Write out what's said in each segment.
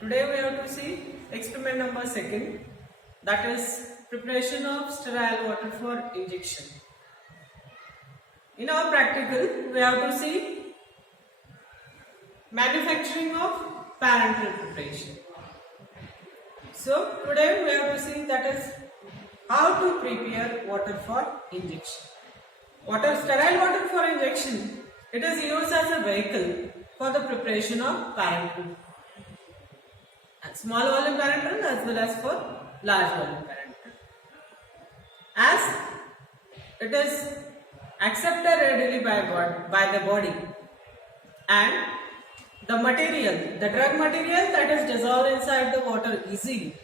Today we have to see experiment number 2, that is preparation of sterile water for injection. In our practical we have to see manufacturing of parenteral preparation. So today we have to see that is how to prepare water for injection. Sterile water for injection, it is used as a vehicle for the preparation of parenteral. And small volume parenteral as well as for large volume parenteral. As it is accepted readily by the body, and the material, the drug material that is dissolved inside the water easily.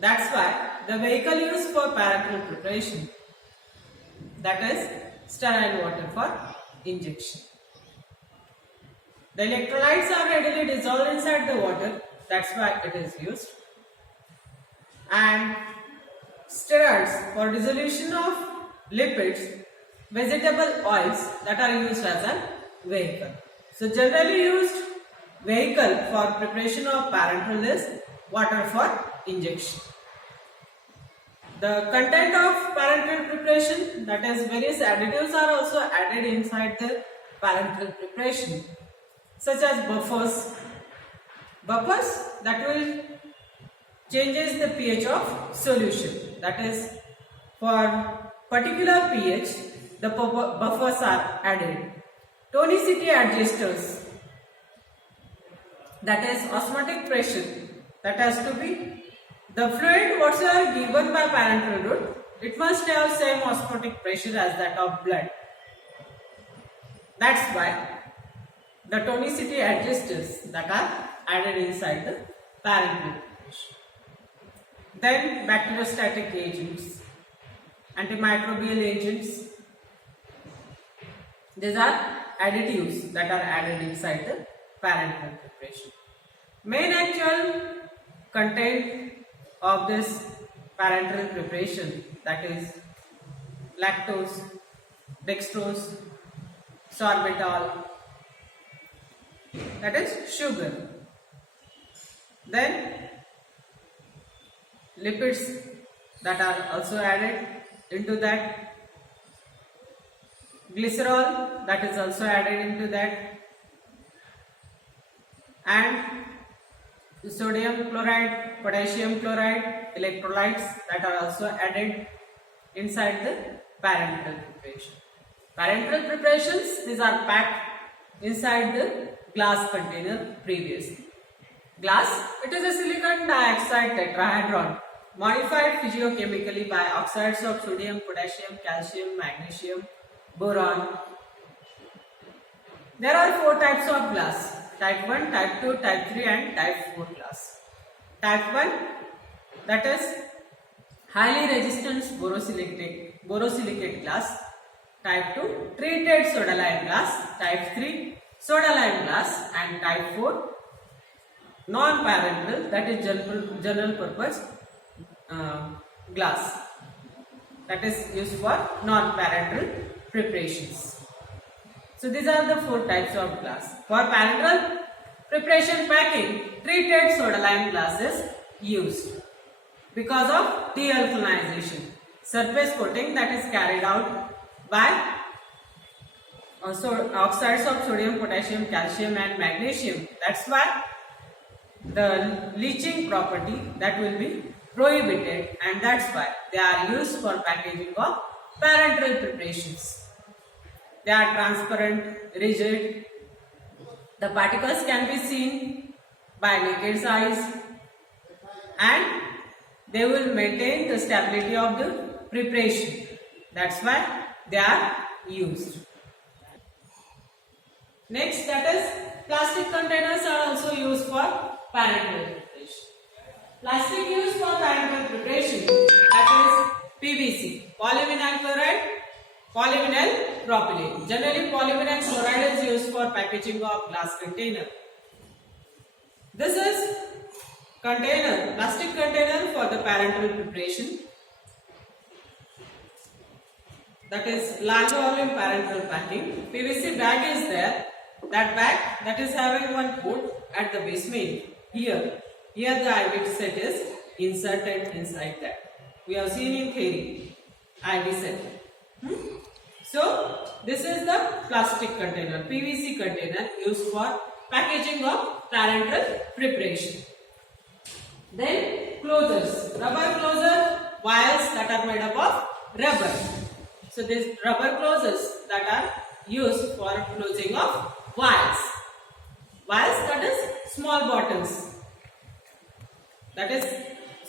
That's why the vehicle used for parenteral preparation, that is sterile water for injection. The electrolytes are readily dissolved inside the water, that's why it is used. And steroids for dissolution of lipids, vegetable oils, that are used as a vehicle. So generally used vehicle for preparation of parenteral is water for injection. The content of parenteral preparation, that is various additives are also added inside the parenteral preparation, such as buffers. Buffers that will changes the pH of solution, that is for particular pH the buffers are added. Tonicity adjusters, that is osmotic pressure, that has to be the fluid whatsoever given by parenteral route, it must have same osmotic pressure as that of blood. That's why the tonicity adjusters that are added inside the parenteral preparation. Then bacteriostatic agents, antimicrobial agents, these are additives that are added inside the parenteral preparation. Main actual content of this parenteral preparation, that is lactose, dextrose, sorbitol, that is sugar. Then lipids that are also added into that, glycerol that is also added into that, and sodium chloride, potassium chloride, electrolytes that are also added inside the parenteral preparation. Parenteral preparations, these are packed inside the glass container previously. Glass, it is a silicon dioxide tetrahedron modified physiochemically by oxides of sodium, potassium, calcium, magnesium, boron. There are 4 types of glass: type 1, type 2, type 3 and type 4 glass. Type 1, that is highly resistant borosilicate glass. Type 2, treated soda lime glass. Type 3, soda lime glass. And type 4, non-parenteral, that is general purpose glass, that is used for non-parenteral preparations. So these are the 4 types of glass. For parenteral preparation packing, treated soda lime glass is used because of dealkalinization, surface coating that is carried out by oxides of sodium, potassium, calcium and magnesium. That's why the leaching property that will be prohibited, and that's why they are used for packaging of parenteral preparations. They are transparent, rigid. The particles can be seen by naked eyes, and they will maintain the stability of the preparation. That's why they are used. Next, that is plastic containers are also used for parenteral preparation. Plastic used for parenteral preparation, that is PVC, polyvinyl chloride, polyvinyl propylene. Generally polyvinyl chloride is used for packaging of glass container. This is container, plastic container for the parenteral preparation, that is large volume parenteral packing. PVC bag is there. That bag that is having one port at the base main. Here the IV set is inserted inside that. We have seen in theory IV set. So this is the plastic container, PVC container used for packaging of parenteral preparation. Then closures, rubber closure, vials that are made up of rubber. So these rubber closures that are used for closing of vials. Vials, that is small bottles, that is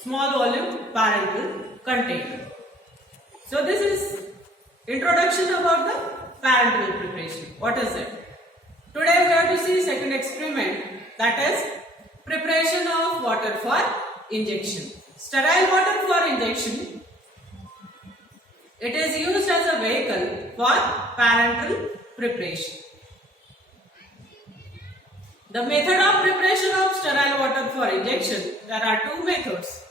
small volume parenteral container. So this is introduction about the parenteral preparation. What is it? Today we have to see second experiment, that is preparation of water for injection. Sterile water for injection. It is used as a vehicle for parenteral preparation. The method of preparation of sterile water for injection, there are two methods.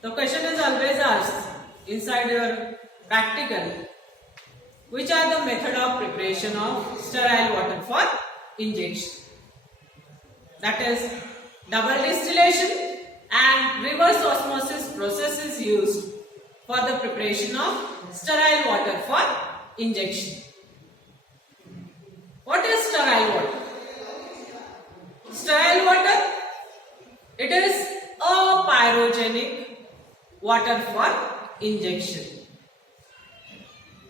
The question is always asked inside your practical. Which are the method of preparation of sterile water for injection? That is double distillation and reverse osmosis process is used for the preparation of sterile water for injection. What is sterile water? Sterile water, it is a pyrogenic water for injection.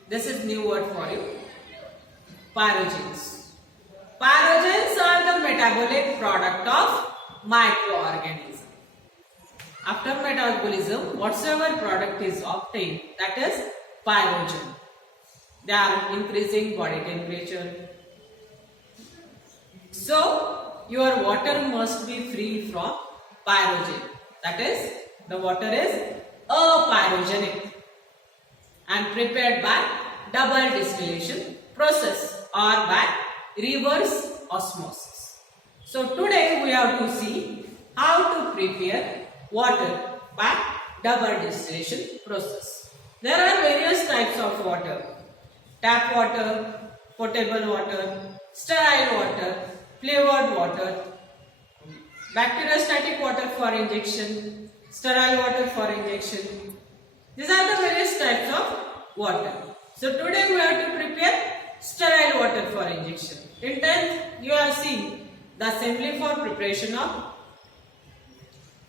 This is new word for you. Pyrogens. Pyrogens are the metabolic product of microorganism. After metabolism, whatsoever product is obtained, that is pyrogen. They are increasing body temperature. So, your water must be free from pyrogen. That is, the water is apyrogenic and prepared by double distillation process or by reverse osmosis. So today we have to see how to prepare water by double distillation process. There are various types of water: tap water, potable water, sterile water, flavored water, bacteriostatic water for injection, sterile water for injection. These are the various types of water. So today we have to prepare sterile water for injection. In 10th you have seen the assembly for preparation of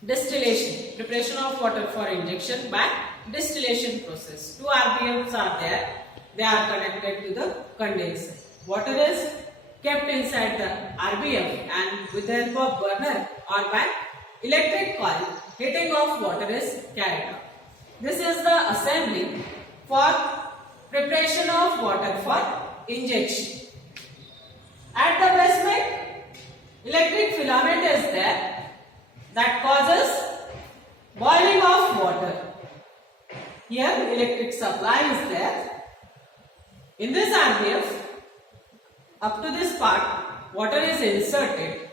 distillation. Preparation of water for injection by distillation process. Two RBMs are there. They are connected to the condenser. Water is kept inside the RBM and with the help of burner or by electric coil, heating of water is carried out. This is the assembly for preparation of water for injection. At the basement, electric filament is there that causes boiling of water. Here electric supply is there. In this RBF, up to this part, water is inserted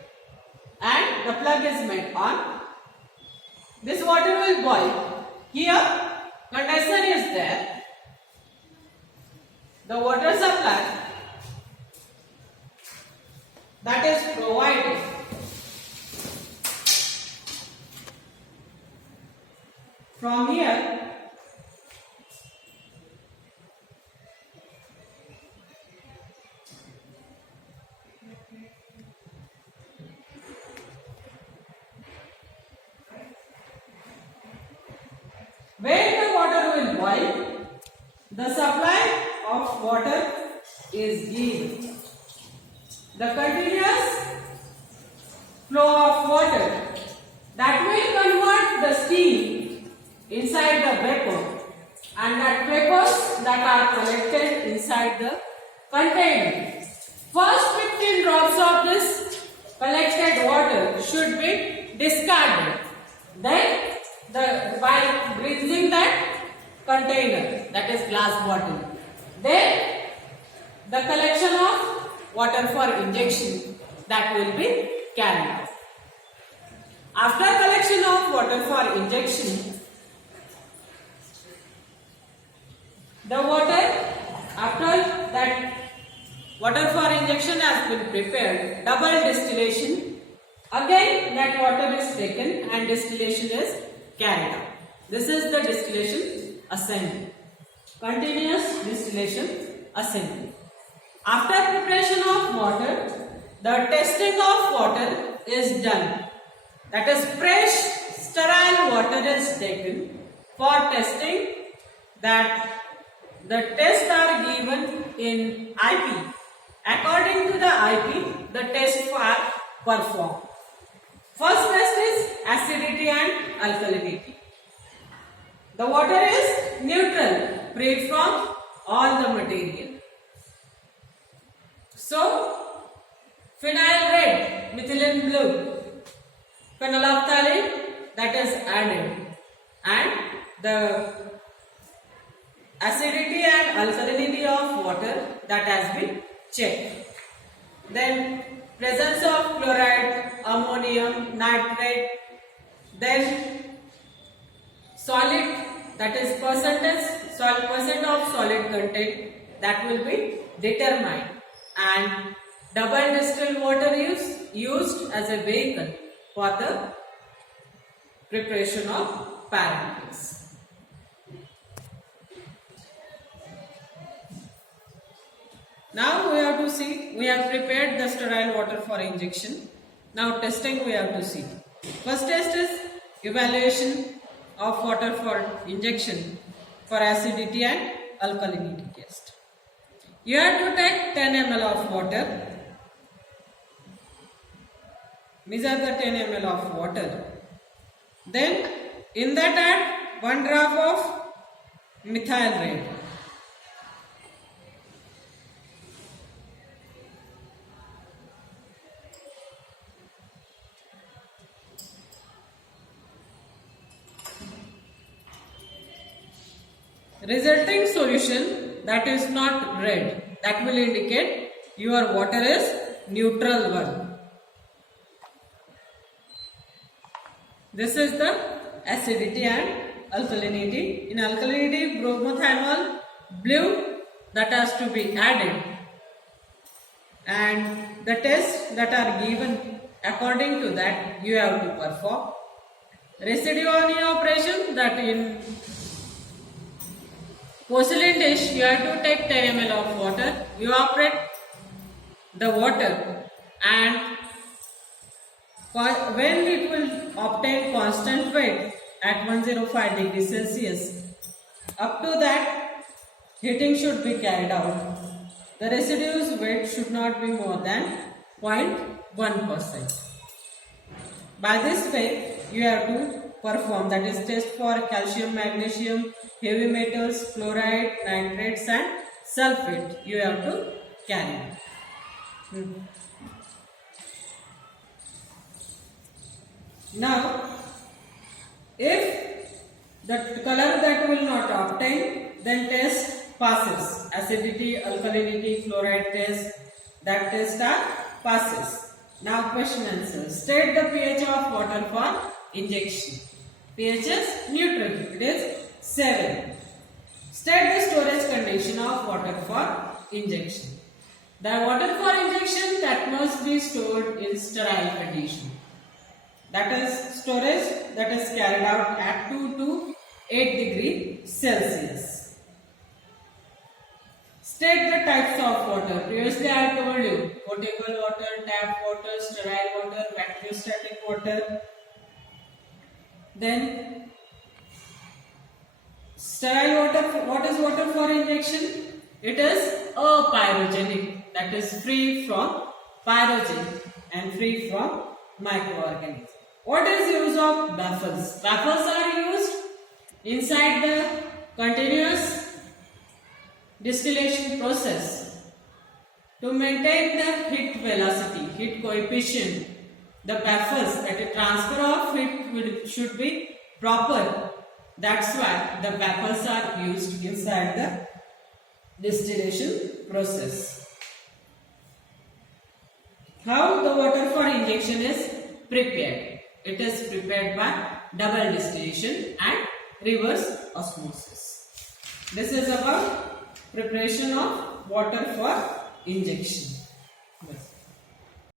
and the plug is made on. This water will boil. Here condenser is there. The water supply that is provided from here. When the water will boil, the supply of water is given. The continuous flow of water that will convert the steam inside the vapor, and that vapors that are collected inside the container. First 15 drops of this collected water should be discarded. Then by rinsing that container, that is glass bottle, then the collection of water for injection that will be carried out. After collection of water for injection, the water, after that water for injection has been prepared, double distillation Again that water is taken and distillation is carried out. This is the distillation assembly. Continuous distillation assembly. After preparation of water, the testing of water is done. That is, fresh sterile water is taken for testing. That the tests are given in IP. According to the IP, the tests are performed. First test is acidity and alkalinity. The water is neutral, free from all the material. So, phenyl red, methylene blue, phenolphthalein, that is added, and the acidity and alkalinity of water, that has been checked. Then presence of chloride, ammonium, nitrate, then solid, that is percent of solid content, that will be determined, and double distilled water is used as a vehicle for the preparation of parenteres. Now we have to see, we have prepared the sterile water for injection. Now testing we have to see. First test is evaluation of water for injection for acidity and alkalinity test. You have to take 10 ml of water. Measure the 10 ml of water. Then in that add 1 drop of methyl red. Resulting solution, that is not red, that will indicate your water is neutral one. This is the acidity and alkalinity. In alkalinity, bromothianol blue, that has to be added, and the tests that are given according to that you have to perform. Residue on evaporation, that in porcelain dish you have to take 10 ml of water, evaporate the water, and when it will obtain constant weight at 105 degrees Celsius, up to that heating should be carried out. The residue's weight should not be more than 0.1%. By this way you have to perform, that is test for calcium, magnesium, heavy metals, chloride, nitrates and sulfate. You have to carry. Now, if the color that will not obtain, then test passes. Acidity, alkalinity, chloride test, that test are passes. Now question answer. State the pH of water for injection. pH is neutral, it is 7. State the storage condition of water for injection. The water for injection, that must be stored in sterile condition. That is storage that is carried out at 2 to 8 degrees Celsius. State the types of water. Previously I have told you, potable water, tap water, sterile water, bacteriostatic water. Then sterile water, what is water for injection? It is apyrogenic, that is free from pyrogen and free from microorganisms. What is use of baffles? Baffles are used inside the continuous distillation process to maintain the heat velocity, heat coefficient. The baffles, that is transfer of heat, should be proper. That's why the baffles are used inside the distillation process. How the water for injection is prepared? It is prepared by double distillation and reverse osmosis. This is about preparation of water for injection.